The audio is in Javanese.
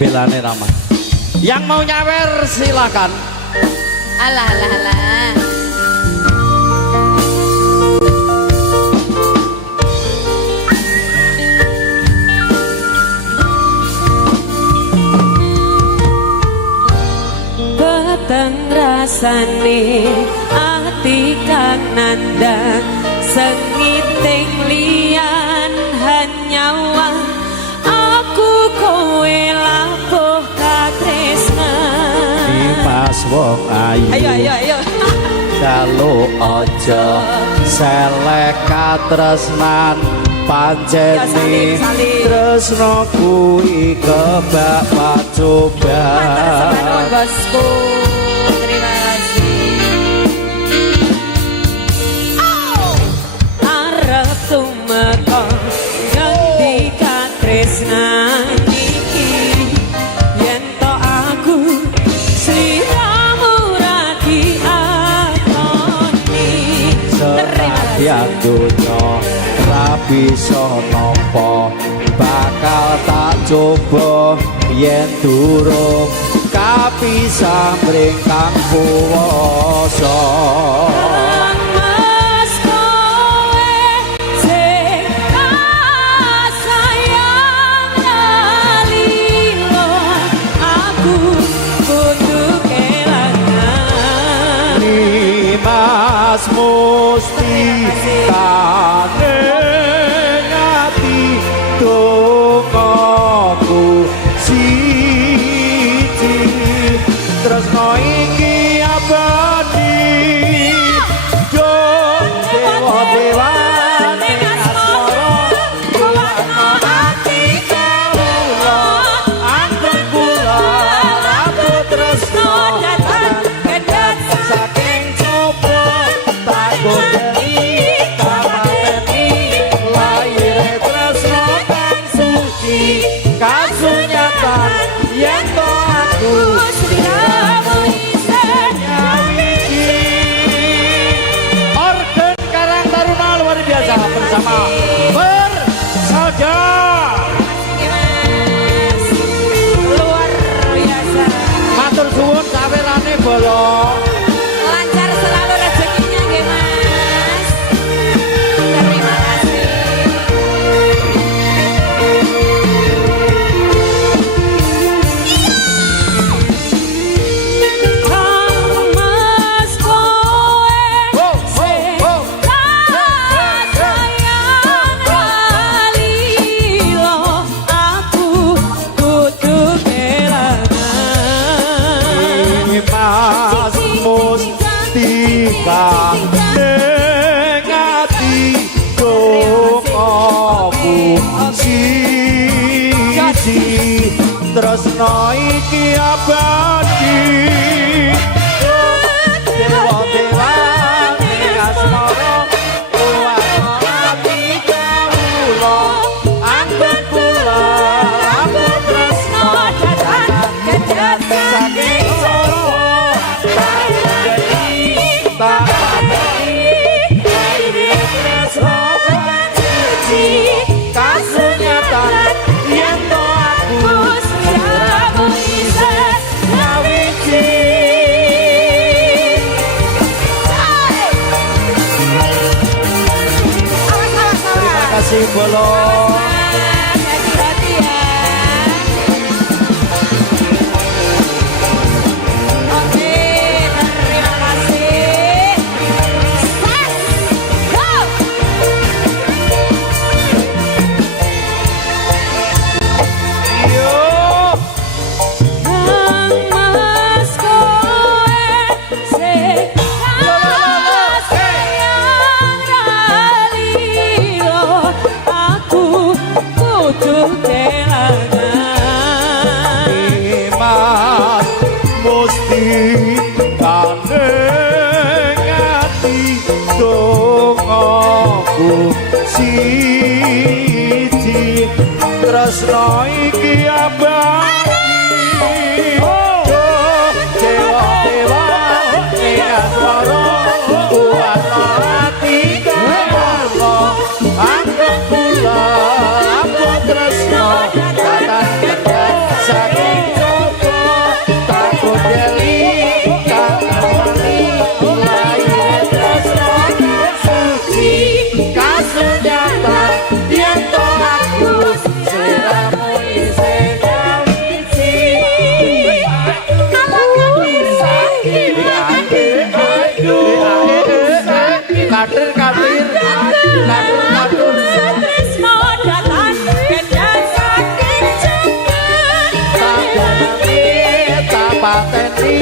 belane Rama. Yang mau nyawer silakan. Alah alah alah. Beteng rasane ati kang nandang sengiting liyan hanyawan aku kowe labuh katresnan Dimas wong ayu. Ayo Dalu aja selek katresnan pancene tresno kuwi kebak pacoban. Bosku terima kasih arep tumeka ngendi katresnan iki yen to aku sliramu ra diakoni Senadyan donya ra bisa nampa bakal tak coba yen durung kapisah mringkang puwasa. Mas kowe sing sayang lilo aku kudu kelangan Dimas mustikane ngati dongaku siji tresno iki abadi yo dewa dewane asmara kuwatno ati kula anggun kula aku tresno datang kedat saking coba tak gondeli tak pateni laire tresno kang suci kasunyatan yen to aku sliramu isen nyawiji. Organ Karang Taruna luar biasa bersama bersaudara. Mas luar biasa Matur suwun sawerane bolong. lancar selalu rezekinya nggih Mas terima kasih Mas kowe sing sayang lilo aku kudu kelangan Dimas mustika ngati dongaku siji tresno iki abadi dewa dewane asmara kuwatno ati kawula anggun kula aku tresno datang kedat saking soro tak jadi tak pateni laire tresno kang suci kasunyatan yen to aku sliramu isen nyawiji. Terima kasih bolong. hati-hati ya oke terima kasih Sas go Yo. Mas kowe sing sayang lilo aku kudu kelangan Dimas mustikane ngati dongaku siji tresno iki abadi dewa dewa asmara kuwatno ati kawula anggun kula aku tresno datang kedat saking Ngatur-ngatur. Tresno datang gendang saking jenggot. Tak pateni